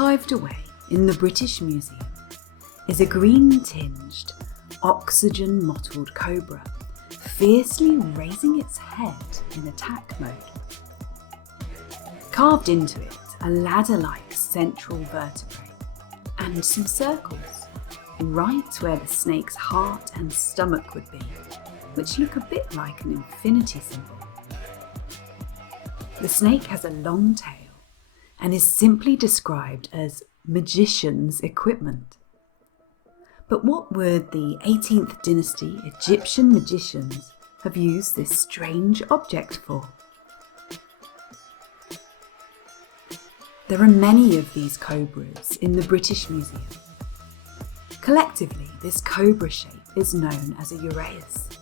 Archived away in the British Museum is a green-tinged, oxygen-mottled cobra, fiercely raising its head in attack mode. Carved into it, a ladder-like central vertebrae and some circles, right where the snake's heart and stomach would be, which look a bit like an infinity symbol. The snake has a long tail and is simply described as magician's equipment. But what would the 18th dynasty Egyptian magicians have used this strange object for? There are many of these cobras in the British Museum. Collectively, this cobra shape is known as a Uraeus.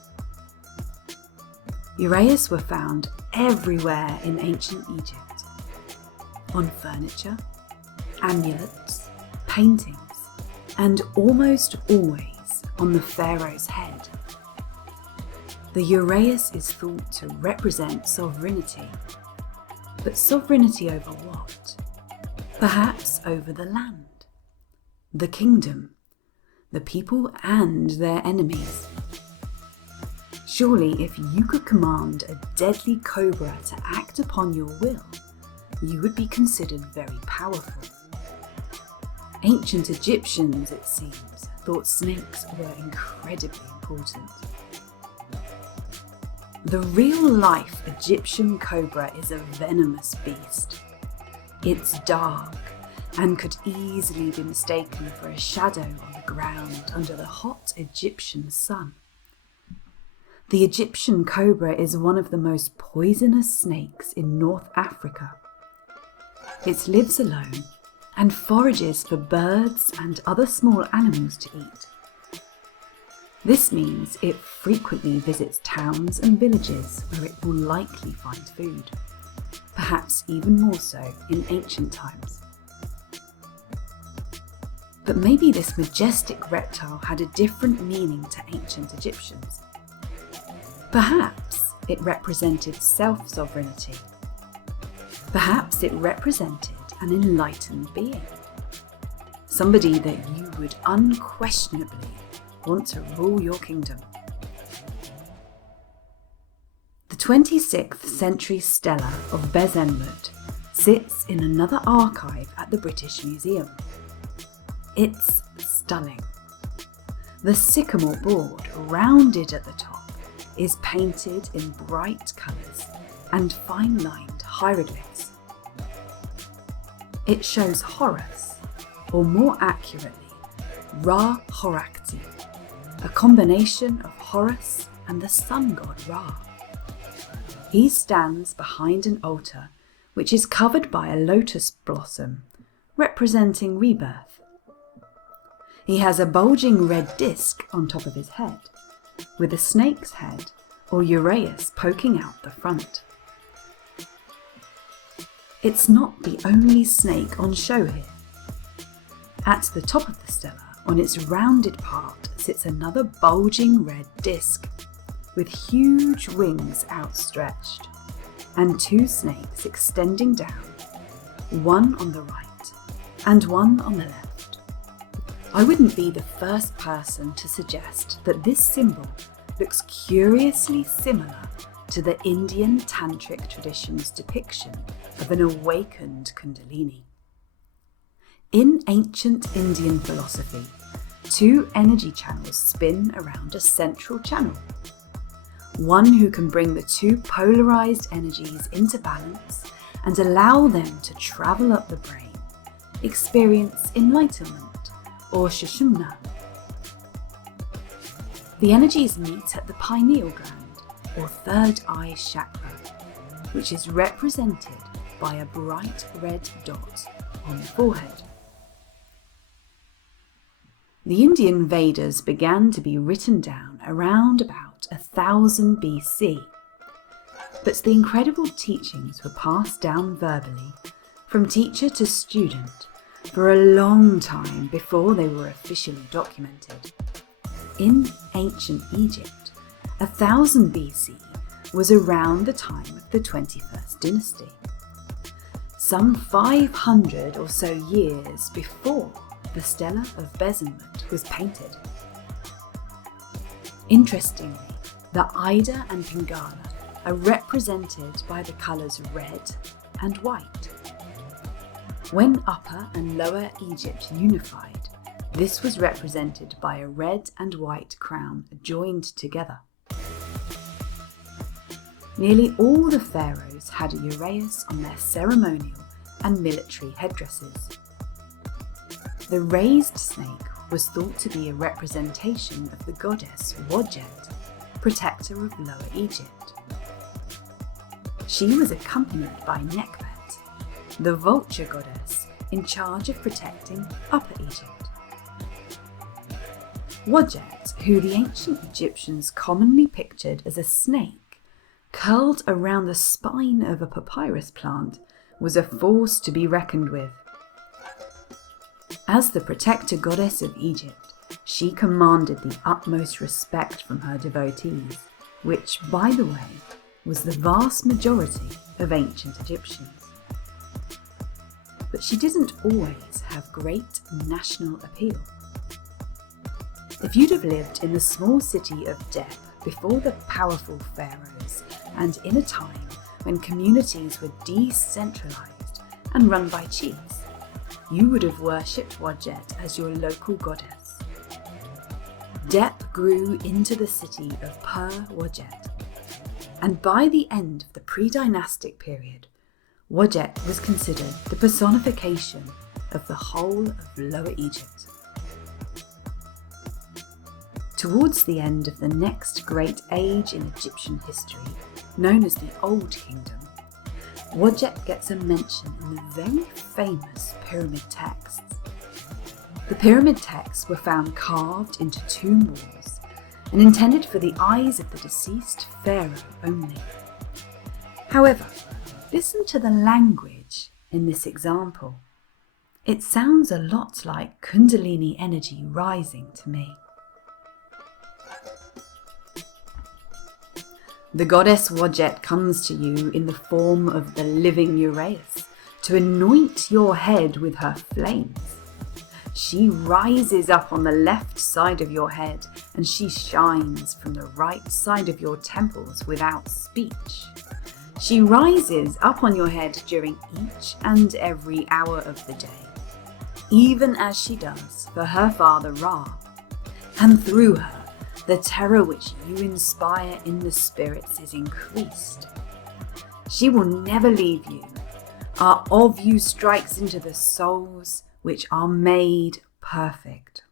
Uraeus were found everywhere in ancient Egypt, on furniture, amulets, paintings, and almost always on the pharaoh's head. The Uraeus is thought to represent sovereignty, but sovereignty over what? Perhaps over the land, the kingdom, the people and their enemies. Surely if you could command a deadly cobra to act upon your will, you would be considered very powerful. Ancient Egyptians, it seems, thought snakes were incredibly important. The real-life Egyptian cobra is a venomous beast. It's dark and could easily be mistaken for a shadow on the ground under the hot Egyptian sun. The Egyptian cobra is one of the most poisonous snakes in North Africa. It lives alone and forages for birds and other small animals to eat. This means it frequently visits towns and villages where it will likely find food, perhaps even more so in ancient times. But maybe this majestic reptile had a different meaning to ancient Egyptians. Perhaps it represented self-sovereignty. Perhaps it represented an enlightened being, somebody that you would unquestionably want to rule your kingdom. The 26th century stela of Bezenmut sits in another archive at the British Museum. It's stunning. The sycamore board, rounded at the top, is painted in bright colours and fine-lined hieroglyphs. It shows Horus, or more accurately, Ra-Horakhti, a combination of Horus and the sun god Ra. He stands behind an altar which is covered by a lotus blossom, representing rebirth. He has a bulging red disc on top of his head, with a snake's head or Uraeus poking out the front. It's not the only snake on show here. At the top of the stela, on its rounded part, sits another bulging red disc, with huge wings outstretched, and two snakes extending down, one on the right and one on the left. I wouldn't be the first person to suggest that this symbol looks curiously similar to the Indian tantric tradition's depiction of an awakened Kundalini. In ancient Indian philosophy, two energy channels spin around a central channel. One who can bring the two polarized energies into balance and allow them to travel up the brain, experience enlightenment or Sushumna. The energies meet at the pineal gland or third eye chakra, which is represented by a bright red dot on the forehead. The Indian Vedas began to be written down around about 1000 BC, but the incredible teachings were passed down verbally from teacher to student for a long time before they were officially documented. In ancient Egypt, 1000 BC was around the time of the 21st dynasty. some 500 or so years before the Stela of Bezelmut was painted. Interestingly, the Ida and Pingala are represented by the colours red and white. When Upper and Lower Egypt unified, this was represented by a red and white crown joined together. Nearly all the pharaohs had a Uraeus on their ceremonial and military headdresses. The raised snake was thought to be a representation of the goddess Wadjet, protector of Lower Egypt. She was accompanied by Nekhbet, the vulture goddess in charge of protecting Upper Egypt. Wadjet, who the ancient Egyptians commonly pictured as a snake curled around the spine of a papyrus plant, was a force to be reckoned with. As the protector goddess of Egypt, she commanded the utmost respect from her devotees, which, by the way, was the vast majority of ancient Egyptians. But she didn't always have great national appeal. If you'd have lived in the small city of Apep before the powerful pharaohs, and in a time when communities were decentralized and run by chiefs, you would have worshipped Wadjet as your local goddess. Apep grew into the city of Wadjet, and by the end of the pre-dynastic period, Wadjet was considered the personification of the whole of Lower Egypt. Towards the end of the next great age in Egyptian history, known as the Old Kingdom, Wadjet gets a mention in the very famous pyramid texts. The pyramid texts were found carved into tomb walls and intended for the eyes of the deceased pharaoh only. However, listen to the language in this example. It sounds a lot like Kundalini energy rising to me. The goddess Wadjet comes to you in the form of the living Uraeus to anoint your head with her flames. She rises up on the left side of your head, and she shines from the right side of your temples without speech. She rises up on your head during each and every hour of the day, even as she does for her father Ra, and through her, the terror which you inspire in the spirits is increased. She will never leave you. Our of you strikes into the souls which are made perfect.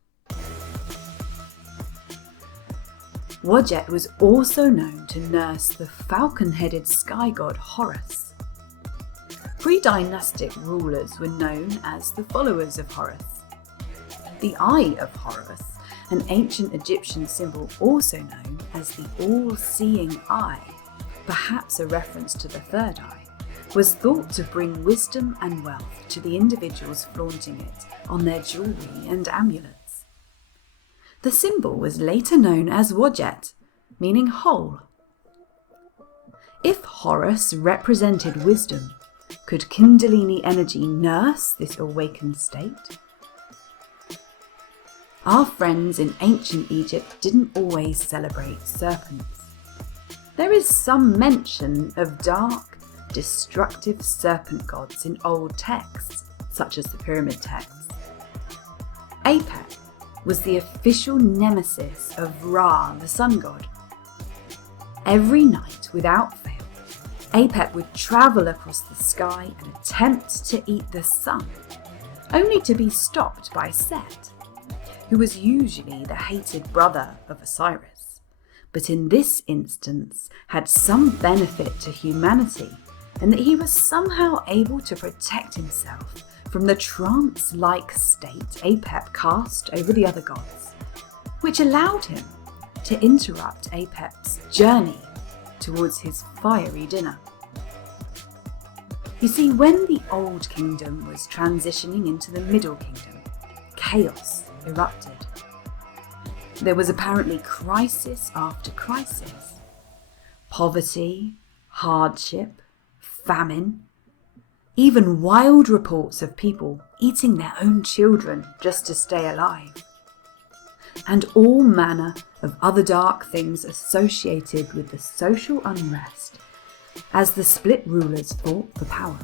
Wadjet was also known to nurse the falcon-headed sky god Horus. Pre-dynastic rulers were known as the followers of Horus. The eye of Horus, an ancient Egyptian symbol also known as the all-seeing eye, perhaps a reference to the third eye, was thought to bring wisdom and wealth to the individuals flaunting it on their jewellery and amulets. The symbol was later known as Wadjet, meaning whole. If Horus represented wisdom, could Kundalini energy nurse this awakened state? Our friends in ancient Egypt didn't always celebrate serpents. There is some mention of dark, destructive serpent gods in old texts, such as the pyramid texts. Apep was the official nemesis of Ra, the sun god. Every night, without fail, Apep would travel across the sky and attempt to eat the sun, only to be stopped by Set, who was usually the hated brother of Osiris, but in this instance had some benefit to humanity in that he was somehow able to protect himself from the trance-like state Apep cast over the other gods, which allowed him to interrupt Apep's journey towards his fiery dinner. You see, when the Old Kingdom was transitioning into the Middle Kingdom, chaos erupted. There was apparently crisis after crisis. Poverty, hardship, famine. Even wild reports of people eating their own children just to stay alive. And all manner of other dark things associated with the social unrest as the split rulers fought for power.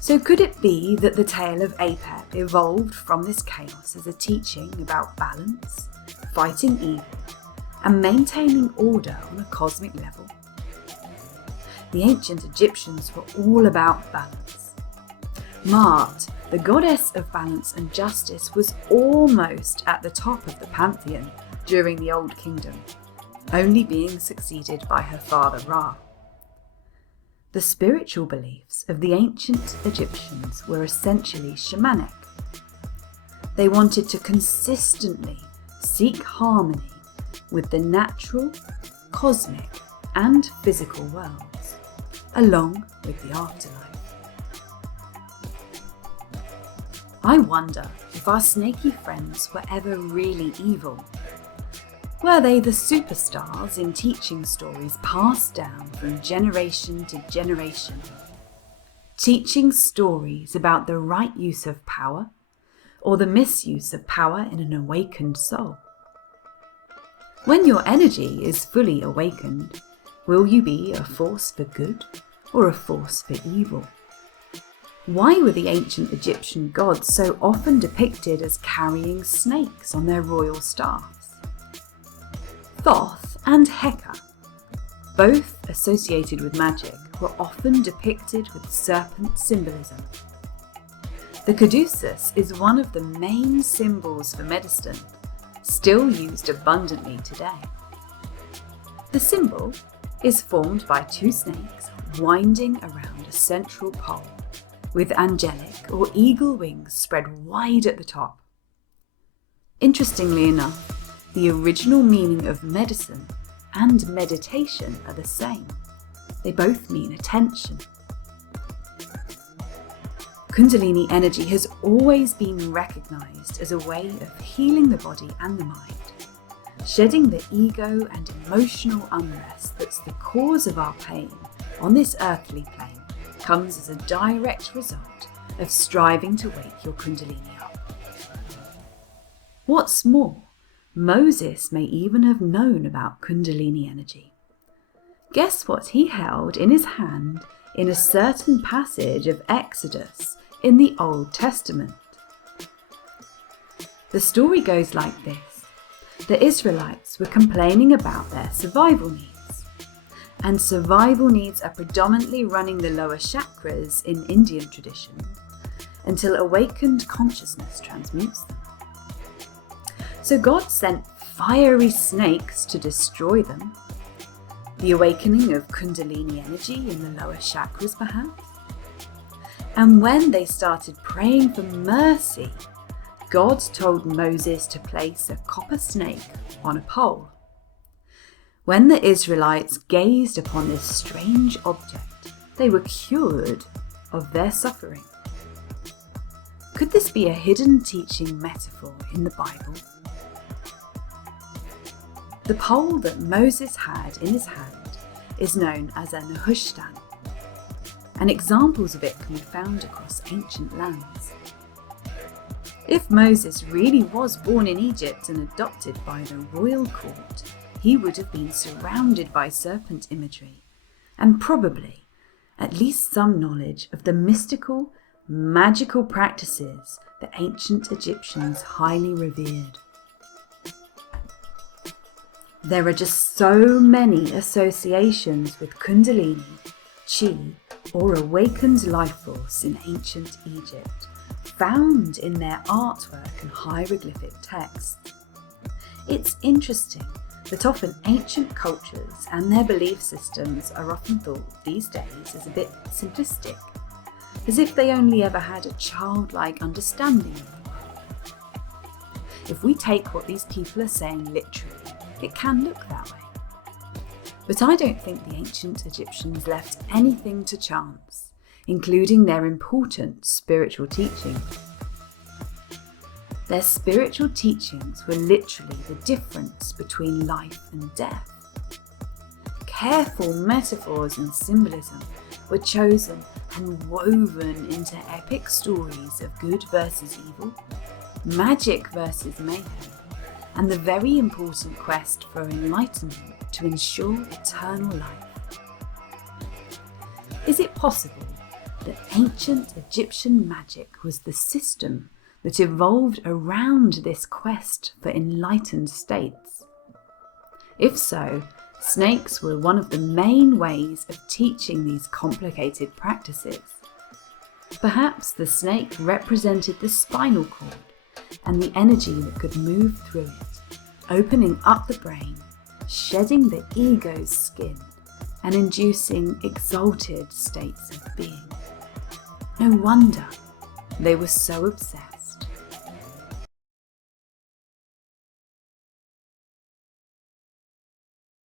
So could it be that the tale of Apep evolved from this chaos as a teaching about balance, fighting evil, and maintaining order on a cosmic level? The ancient Egyptians were all about balance. Maat, the goddess of balance and justice, was almost at the top of the pantheon during the Old Kingdom, only being succeeded by her father Ra. The spiritual beliefs of the ancient Egyptians were essentially shamanic. They wanted to consistently seek harmony with the natural, cosmic, and physical worlds, along with the afterlife. I wonder if our snaky friends were ever really evil. Were they the superstars in teaching stories passed down from generation to generation? Teaching stories about the right use of power, or the misuse of power in an awakened soul? When your energy is fully awakened, will you be a force for good or a force for evil? Why were the ancient Egyptian gods so often depicted as carrying snakes on their royal staffs? Thoth and Heka, both associated with magic, were often depicted with serpent symbolism. The caduceus is one of the main symbols for medicine, still used abundantly today. The symbol is formed by two snakes winding around a central pole, with angelic or eagle wings spread wide at the top. Interestingly enough, the original meaning of medicine and meditation are the same. They both mean attention. Kundalini energy has always been recognized as a way of healing the body and the mind, shedding the ego and emotional unrest that's the cause of our pain on this earthly plane comes as a direct result of striving to wake your Kundalini up. What's more, Moses may even have known about Kundalini energy. Guess what he held in his hand in a certain passage of Exodus in the Old Testament? The story goes like this. The Israelites were complaining about their survival needs. And survival needs are predominantly running the lower chakras in Indian tradition until awakened consciousness transmutes them. So God sent fiery snakes to destroy them. The awakening of Kundalini energy in the lower chakras, perhaps. And when they started praying for mercy, God told Moses to place a copper snake on a pole. When the Israelites gazed upon this strange object, they were cured of their suffering. Could this be a hidden teaching metaphor in the Bible? The pole that Moses had in his hand is known as a Nehushtan, and examples of it can be found across ancient lands. If Moses really was born in Egypt and adopted by the royal court, he would have been surrounded by serpent imagery, and probably at least some knowledge of the mystical, magical practices that ancient Egyptians highly revered. There are just so many associations with Kundalini, Chi, or awakened life force in ancient Egypt, found in their artwork and hieroglyphic texts. It's interesting that often ancient cultures and their belief systems are often thought these days as a bit simplistic, as if they only ever had a childlike understanding of the world. If we take what these people are saying literally, it can look that way. But I don't think the ancient Egyptians left anything to chance, including their important spiritual teachings. Their spiritual teachings were literally the difference between life and death. Careful metaphors and symbolism were chosen and woven into epic stories of good versus evil, magic versus mayhem, and the very important quest for enlightenment to ensure eternal life. Is it possible that ancient Egyptian magic was the system that evolved around this quest for enlightened states? If so, snakes were one of the main ways of teaching these complicated practices. Perhaps the snake represented the spinal cord and the energy that could move through it, opening up the brain, shedding the ego's skin, and inducing exalted states of being. No wonder they were so obsessed